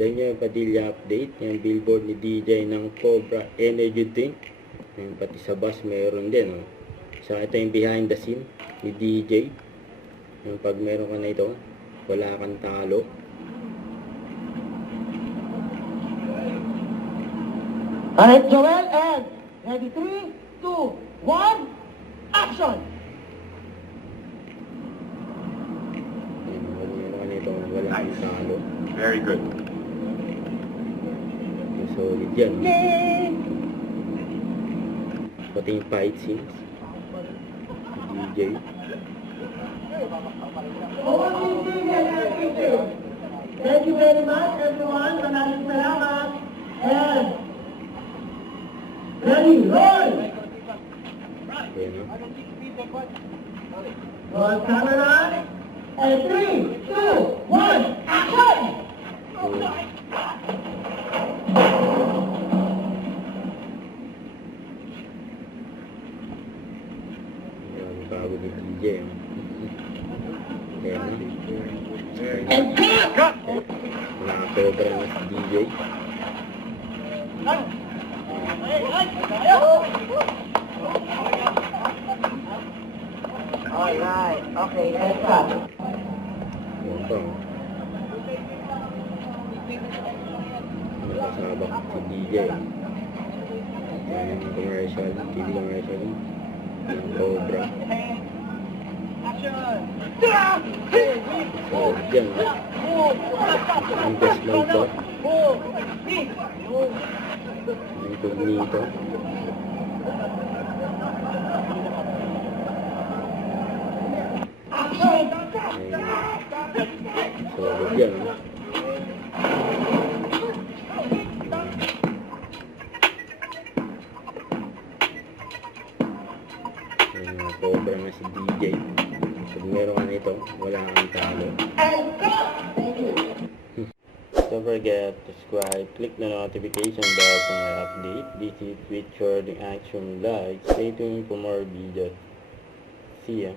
Then yung Padilla update, yung billboard ni DJ ng Cobra Energy Drink. Yung pati sa bus meron din. Oh. So ito yung behind the scene ni DJ. Yung pag meron ka na ito, wala kang talo. Alright, Joel, and ready, 3, 2, 1, action! Meron ka na ito, wala kang talo. Very good. Solid yan. Pati yung fight scenes. DJ. Thank you very much, everyone. Maraming salamat. And ready, roll! Ayan, no? Roll camera. And 3, 2, 1, action! Ayan, bago ni DJ. Ayan, no? And cut! Nakakobra na si DJ. Alright, okay, and cut. Ayan pa. Nakasabak si DJ. Ayan yung commercial. TV commercial. Yung Cobra. So, yan. Ang best mode to. Ang cognito. So, yan. Cobra na si DJ. Pag meron ka nito, wala kang talo. Don't forget to subscribe, click the notification bell for my update. This is Twitch Shorting Action Live. Stay tuned for more videos. See ya.